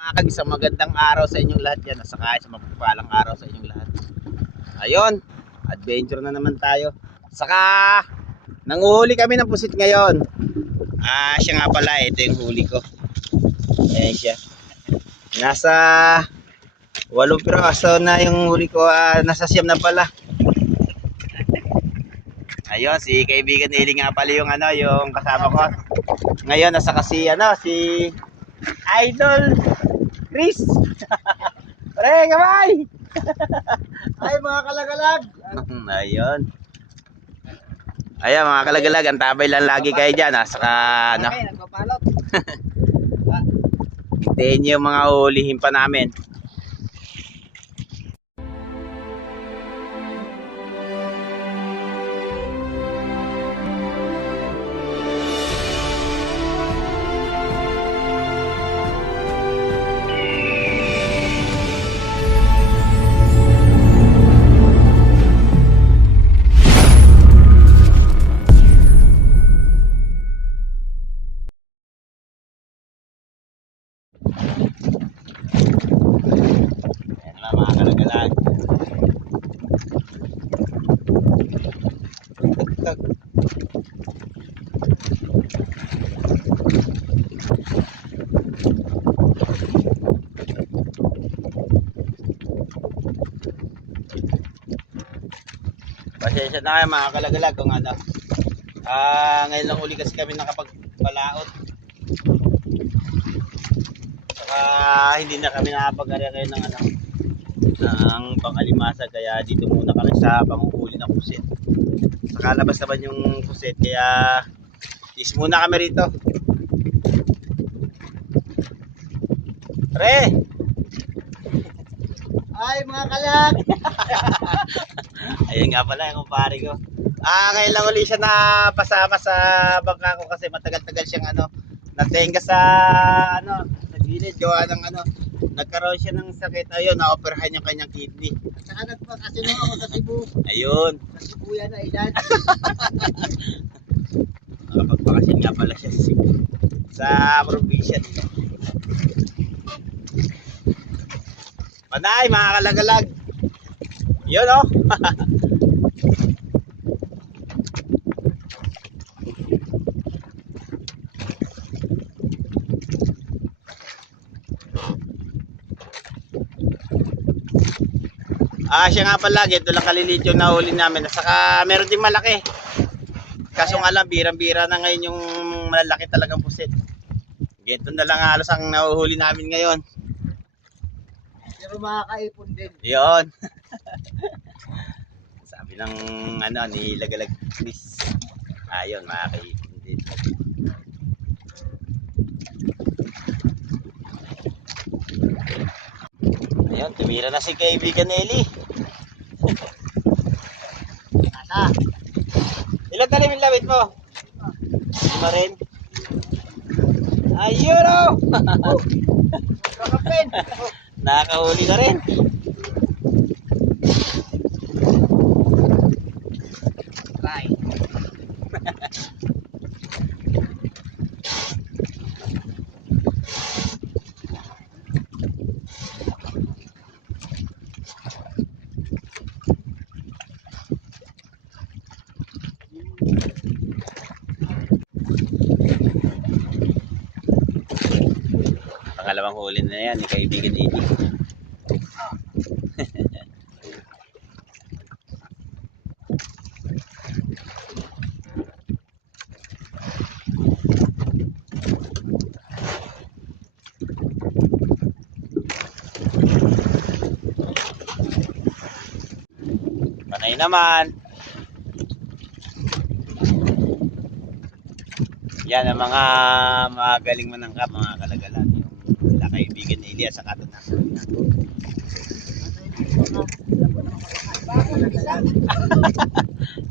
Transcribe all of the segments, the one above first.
Isang magandang araw sa inyong lahat yan. Saka sa mapagpalang araw sa inyong lahat. Ayun, adventure na naman tayo. Saka nanguhuli kami ng pusit ngayon. Siya nga pala, ito yung huli ko. Ayan siya. Nasa 8 piraso na yung huli ko. Nasa 9 na pala. Ayun, si kaibigan Eli nga pala yung yung kasama ko. Ngayon nasa kasi si Idol Chris. Pre, kamay. Ay mga kalagalag. Ayun. Ayan mga kalagalag, ang tabay lang lagi kayo diyan, saka nagpapalot. hintayin niyo yung mga ulihin pa namin. Ayan na mga kalagalag. Pasensya na kayo mga kalagalag kung ngayon lang uli kasi kami nakapagpalaot. Saka hindi na kami nakapag-area kayo ng pang-alimasa, kaya dito muna kami sa panguhuli ng pusit. Saka labas naman yung pusit, kaya is muna kami rito. Pre! Ay mga kalag. Ayun nga pala yung kumpare ko. Ngayon lang uli siya na pasama sa bangka ko kasi matagal-tagal siyang natenga sa sa gilid, gawa ng nagkaroon siya ng sakit. Ayun, na-operahan yung kanyang kidney. At saka nagpakasino ako sa Cebu. Ayun. Sa Cebu yan na ilan. Nakapagpakasyon nga pala siya sa Cebu, sa probinsya dito. Panay mga kalagalag. Yun siya nga pala, ito lang kalilit yung nahuli namin. Saka meron ding malaki. Kaso nga lang, birang-bira na ngayon yung malalaki talagang pusit. Ganito na lang halos ang nahuhuli namin ngayon. Pero makakaipon din. Yun. Sabi ng ni Lagalag Chris. Ayun, makakaipon din. Ayun, tumira na si kaibigan Eli. Nasa. Ilan talim yung lawit mo? 5 rin. Ayun Kakapin. nakakahuli ka rin. Try. Pangalawang huli na yan ni kaibigan Eli. Panay naman. Yan ang mga magaling manangkap, mga kalagalan. Yung sila kaibigan ni Elias sa katunan.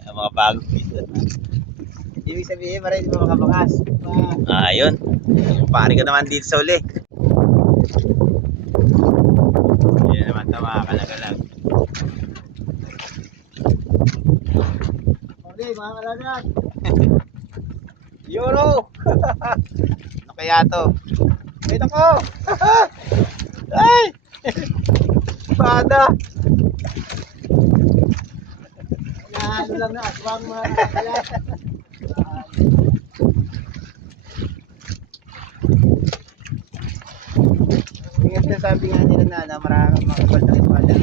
Ang mga bagong pista. Ibig sabihin, maray di ba makabakas? Ayun. Pari ka naman dito sa uli. Yan naman ito mga kalagalan. Okay, mga kalagan. Yoro! Ano kaya to? Ito ko! Ay! Bada! Ano lang na, aswang mga kakalat. Yung sabi nga nila na maraming mga kapal ng espada.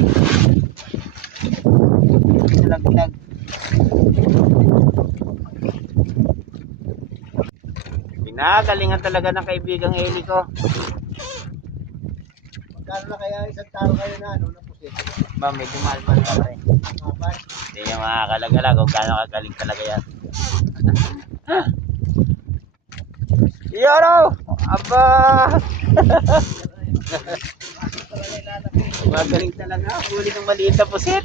Nalag-lag. Pinagalingan talaga ng kaibigang Eli ko. Magkano na kaya isang taro kayo na ano, na pusit? Ba, medyo mahal-mahal ka rin. Apat. Hindi niya makakalaga kung gaano kagaling talaga yan. Yoro! Aba! Magaling talaga. Huli ng maliit na pusit.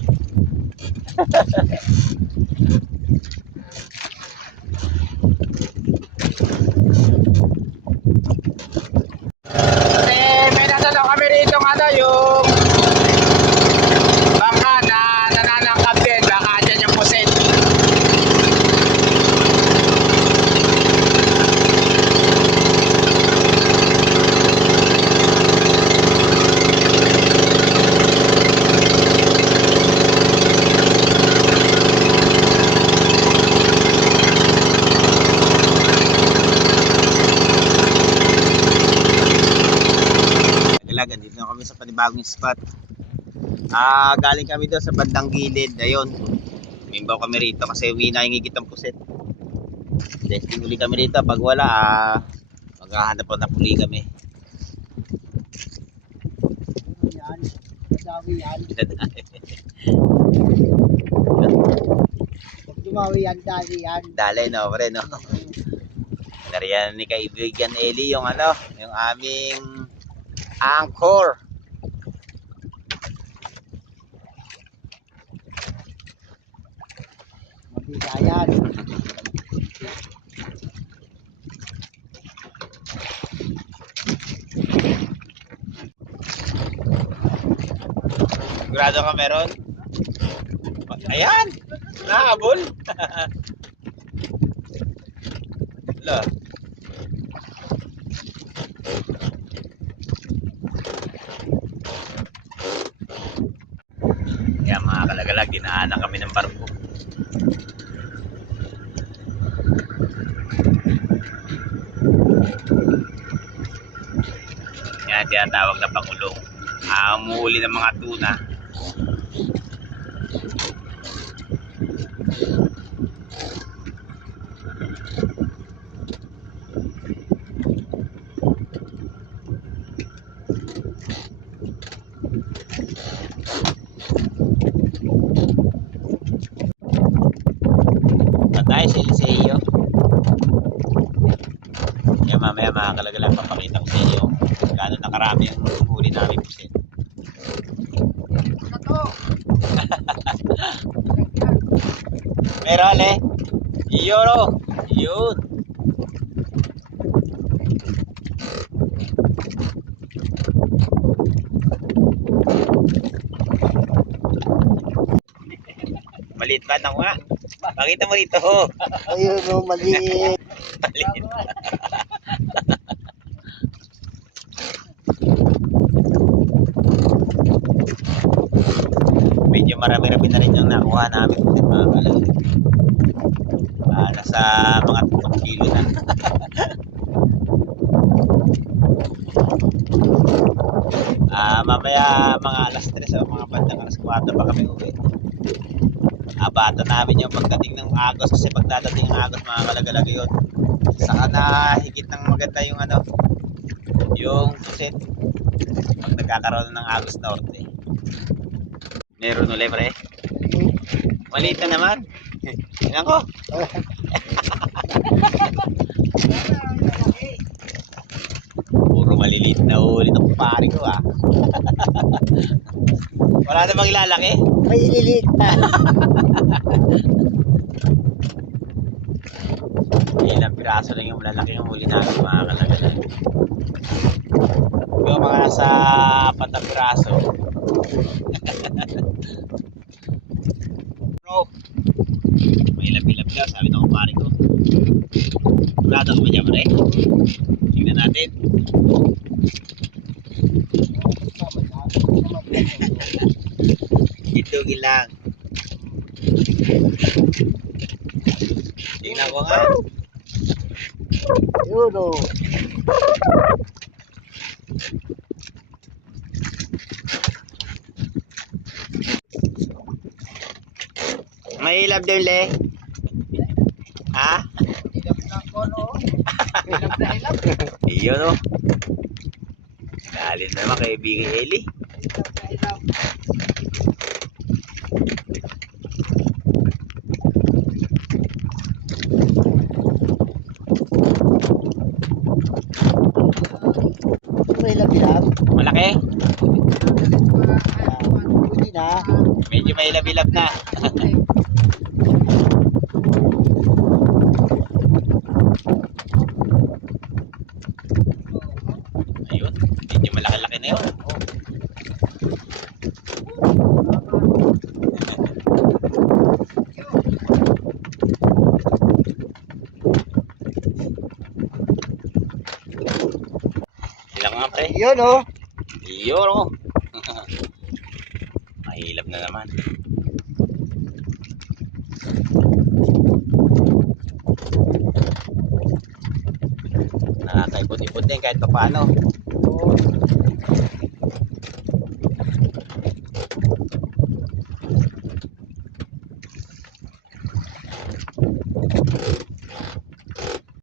Kasi may natanong kami rito ano yung baka na nananangkap din. Baka dyan yung pusit. Dito na kami sa panibagong spot. Galing kami doon sa bandang gilid. Ayun. Mimbaw kami rito kasi uwi na yung higit ng pusit. Testing uli kami rito. Pag wala, maghahanap po na puli kami. Yan. Madawi yan. Pag dumawi yan, dali yan. Dali no, pre no. Nariyan ni kaibigan Eli yung ano, yung aming anchor. Mabigayan. Sigurado ka meron? Ayan! Nahabol! Wala. Kaya mga kalagalag, dinaanan kami ng barko. Yan, tinatawag na pangulong. Umuuli ng mga tuna. Patay si Eliseo. Yan mamaya mga kalagalag, papakita ko sa inyo gaano nakarami yung huli namin pusit. Meron eh. Yoro. Yun. Maliit ba? Naku nga. Pakita mo rito. Ayun o, maliit. Maliit. Medyo marami-rami na rin yung nakuha namin. Mga kalagalag. Nasa mga 3 kilo na. Mamaya mga alas 3 o mga bandang alas 4 pa kami uwi. Abata namin yung pagdating ng Agos kasi pagdadating ng Agos mga kalagalag yun. Saka na higit ng maganda yung ano, yung pusit pag nagkakaroon ng Agos Norte. Meron ulit pre. Maliit na naman. Tingnan ko. Puro maliliit na huli ng pare ko Wala namang ilalaki. May ililiit pa. Ilang piraso lang yung malalaki yung huli namin mga kalagalag. Yung mga nasa 4 na piraso. Bro, may ilap-ilap lang sabi ng kumpare ko. Wala daw ba dyan pre? Tingnan natin. Itugin lang. Tingnan ko nga. Yun o. May ilab din, Le. Ha? Ilap na ko, no? Ilap na ilap. Iyon, oh. Galing naman kay Biggie Eli. Ilap na ilap. May ilap-ilap. Malaki. Pwede na. Medyo may ilab-ilab na. Ayun. Medyo malaki-laki na yun. Ilang nga, pre? Yun o. Iyon, oh. Mahilap na naman. Nakakaipot-ipot din kahit pa paano.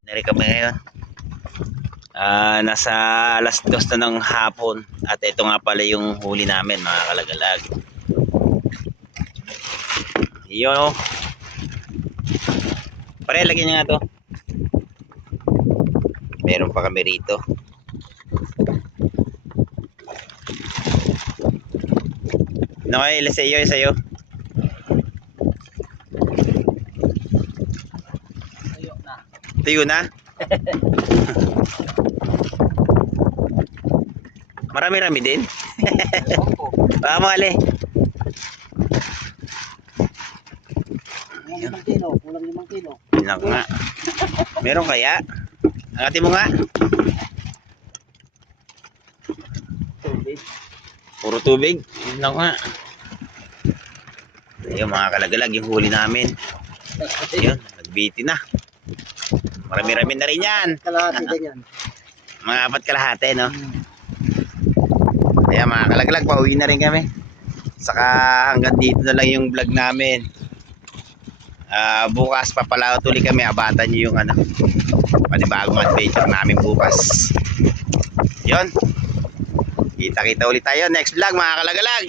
Nari kami ngayon. Nasa alas 2 na ng hapon at ito nga pala yung huli namin, mga kalagalag. Yun, oh. Pare, lagyan nyo nga to. Meron pa kami rito. Okay, ilan sa'yo, sa'yo. Ayok na. Tuyo na. Marami-rami din. Baka mali. Kulang 5 kilo. Kulang 5 kilo. Yun nga. Meron kaya? Angati mo nga. Tubig. Puro tubig. Yun nga. Ayun, mga kalagalag, yung huli namin. Ayun, nagbiti na. Marami-rami na rin yan. Kalahati ganyan. Mga 4 kalahati, no? Kaya mga kalaglag, pauwi na rin kami. Saka hanggang dito na lang yung vlog namin. Bukas papalaot ulit kami. Abatan nyo yung panibagong adventure namin bukas. Yun. Kita-kita ulit tayo next vlog, mga kalagalag.